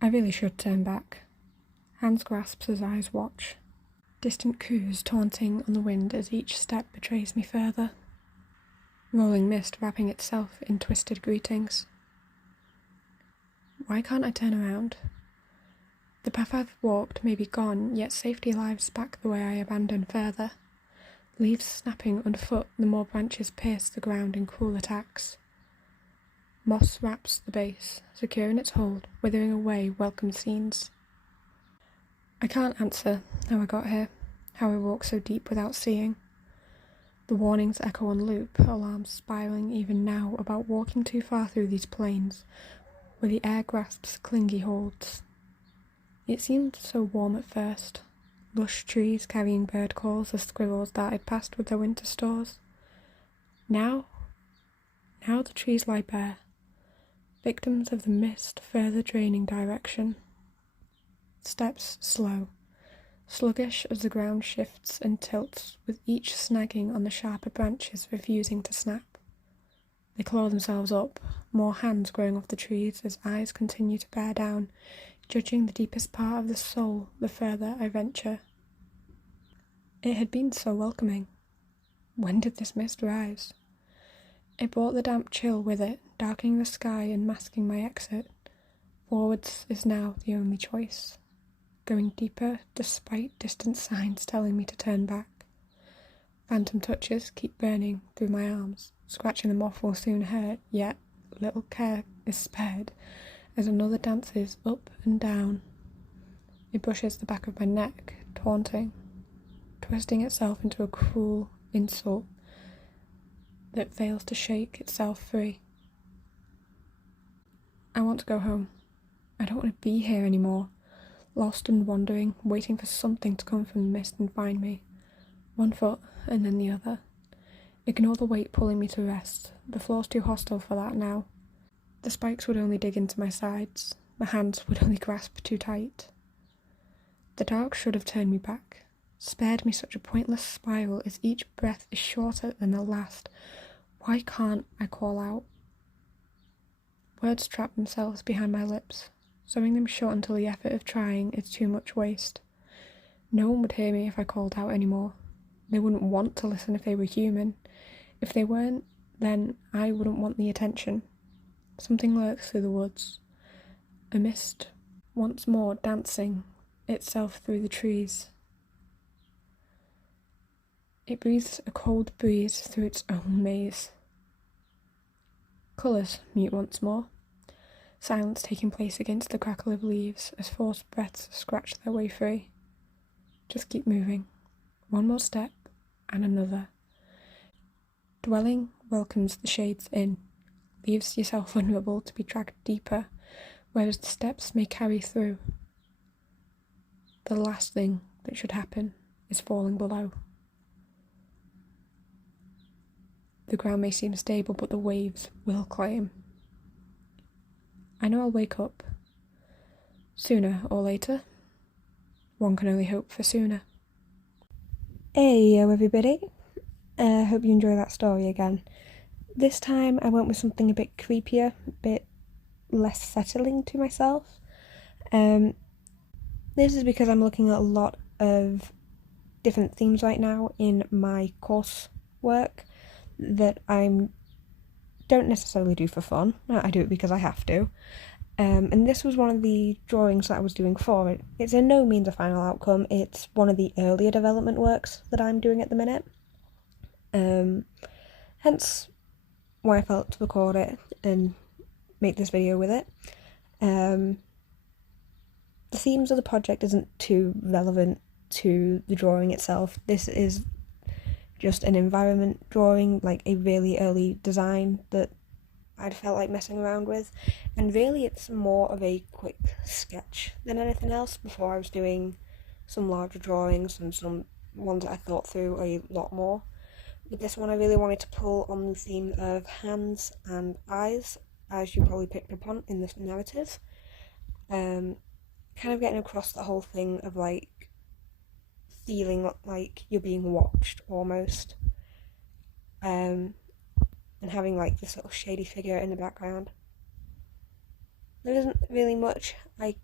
I really should turn back. Hands grasps as eyes watch. Distant coos taunting on the wind as each step betrays me further. Rolling mist wrapping itself in twisted greetings. Why can't I turn around? The path I've walked may be gone, yet safety lives back the way I abandoned further. Leaves snapping underfoot, the more branches pierce the ground in cruel attacks. Moss wraps the base, secure in its hold, withering away welcome scenes. I can't answer how I got here, how I walked so deep without seeing. The warnings echo on loop, alarms spiraling even now about walking too far through these plains, where the air grasps clingy holds. It seemed so warm at first, lush trees carrying bird calls as squirrels darted past with their winter stores. Now the trees lie bare, victims of the mist further draining direction. Steps slow, sluggish as the ground shifts and tilts, with each snagging on the sharper branches refusing to snap. They claw themselves up, more hands growing off the trees as eyes continue to bear down, judging the deepest part of the soul the further I venture. It had been so welcoming. When did this mist rise? It brought the damp chill with it, darkening the sky and masking my exit. Forwards is now the only choice. Going deeper despite distant signs telling me to turn back. Phantom touches keep burning through my arms. Scratching them off will soon hurt, yet little care is spared as another dances up and down. It brushes the back of my neck, taunting, twisting itself into a cruel insult that fails to shake itself free. I want to go home. I don't want to be here anymore. Lost and wandering, waiting for something to come from the mist and find me. One foot, and then the other. Ignore the weight pulling me to rest. The floor's too hostile for that now. The spikes would only dig into my sides. My hands would only grasp too tight. The dark should have turned me back, spared me such a pointless spiral as each breath is shorter than the last. Why can't I call out? Words trap themselves behind my lips, sewing them shut until the effort of trying is too much waste. No one would hear me if I called out anymore. They wouldn't want to listen if they were human. If they weren't, then I wouldn't want the attention. Something lurks through the woods. A mist, once more dancing itself through the trees. It breathes a cold breeze through its own maze. Colours mute once more. Silence taking place against the crackle of leaves as forced breaths scratch their way free. Just keep moving. One more step, and another. Dwelling welcomes the shades in, leaves yourself vulnerable to be dragged deeper, whereas the steps may carry through. The last thing that should happen is falling below. The ground may seem stable, but the waves will claim. I know I'll wake up. Sooner or later. One can only hope for sooner. Hey everybody. Hope you enjoy that story again. This time I went with something a bit creepier, a bit less settling to myself. This is because I'm looking at a lot of different themes right now in my course work that I don't necessarily do for fun. I do it because I have to. And this was one of the drawings that I was doing for it. It's in no means a final outcome. It's one of the earlier development works that I'm doing at the minute. Hence why I felt to record it and make this video with it. The themes of the project isn't too relevant to the drawing itself. This is just an environment drawing, like a really early design that I'd felt like messing around with, and really it's more of a quick sketch than anything else before I was doing some larger drawings and some ones that I thought through a lot more. With this one I really wanted to pull on the theme of hands and eyes, as you probably picked up on in this narrative. Kind of getting across the whole thing of like feeling like you're being watched almost, and having like this little shady figure in the background. There isn't really much I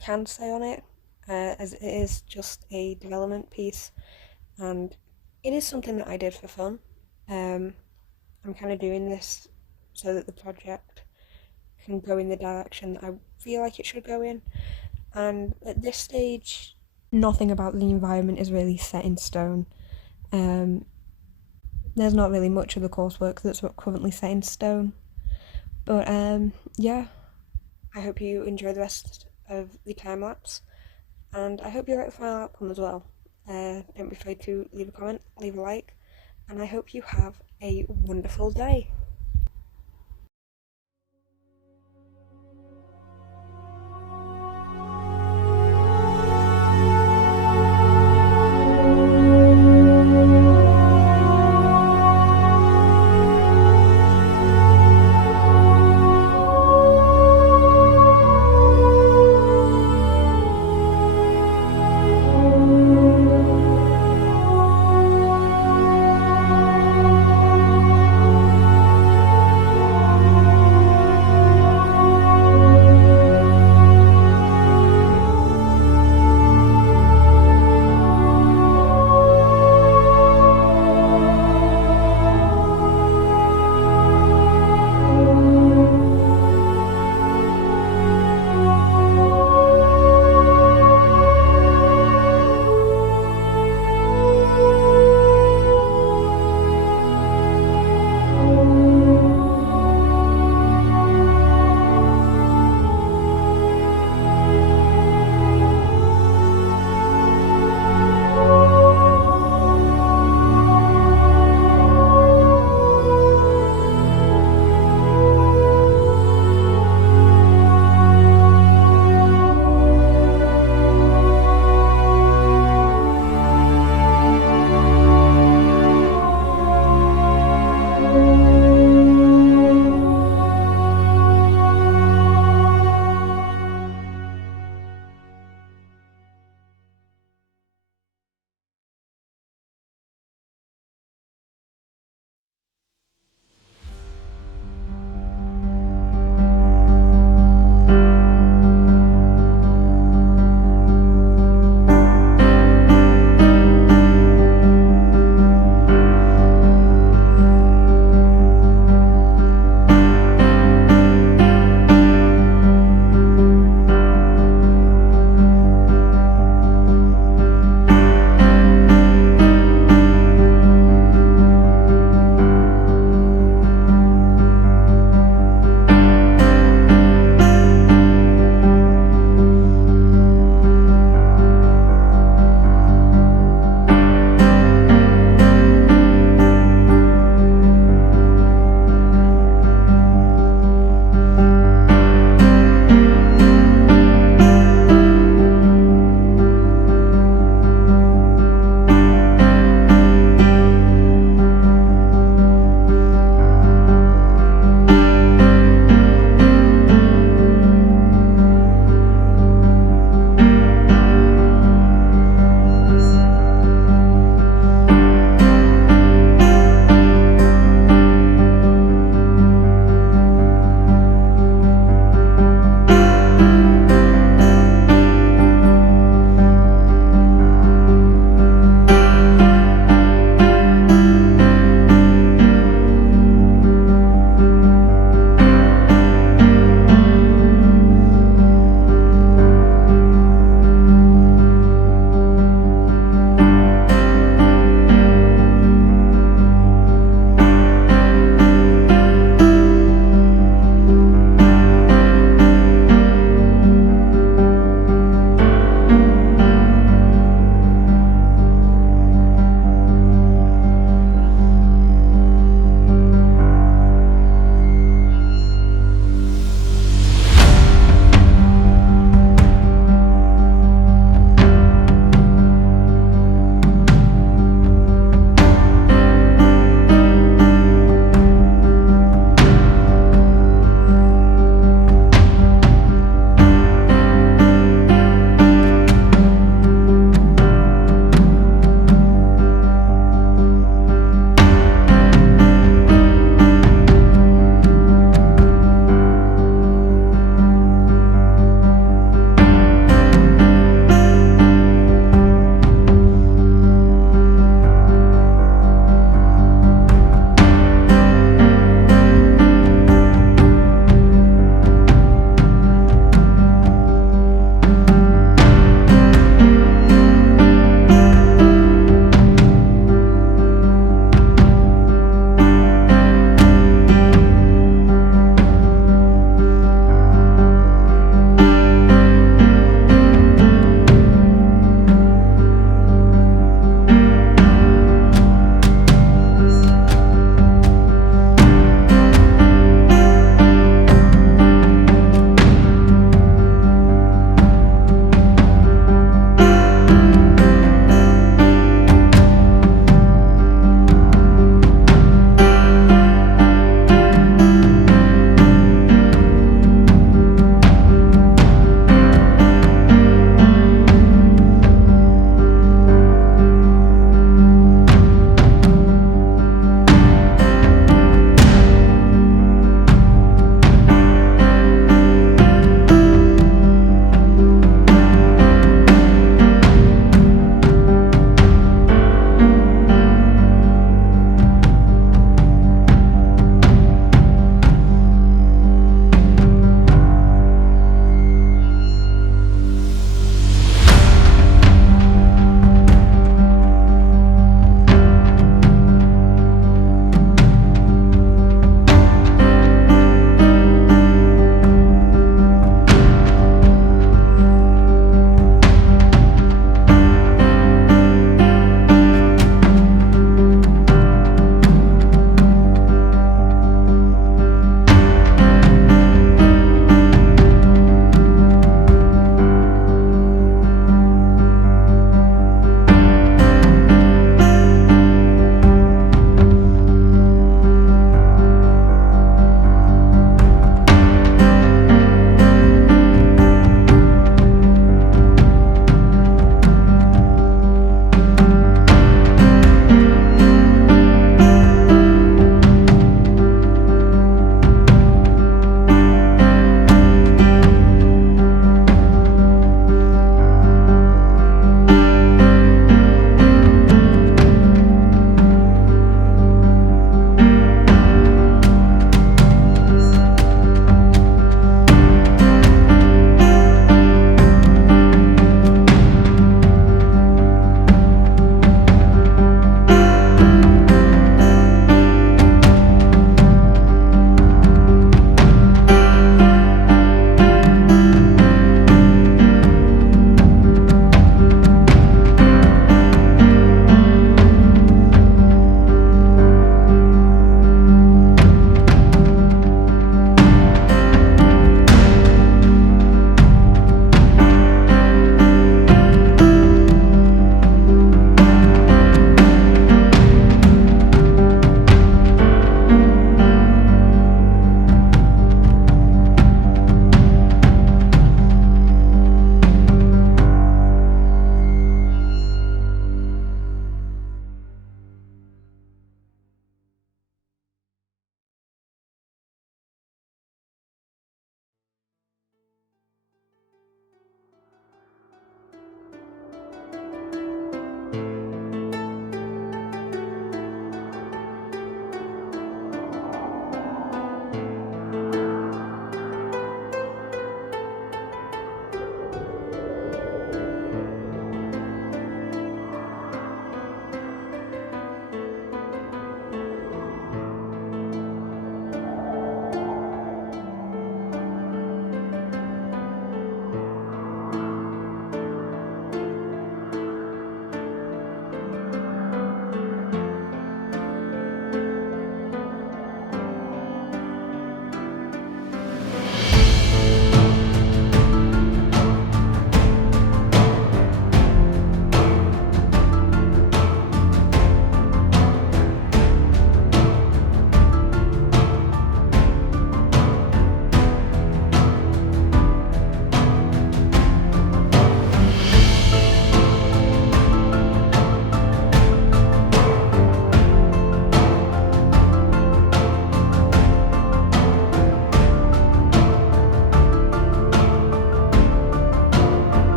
can say on it, as it is just a development piece, and it is something that I did for fun. I'm kind of doing this so that the project can go in the direction that I feel like it should go in, and at this stage, nothing about the environment is really set in stone. There's not really much of the coursework that's currently set in stone. But yeah, I hope you enjoy the rest of the time lapse, and I hope you like the final outcome as well. Don't be afraid to leave a comment, leave a like, and I hope you have a wonderful day.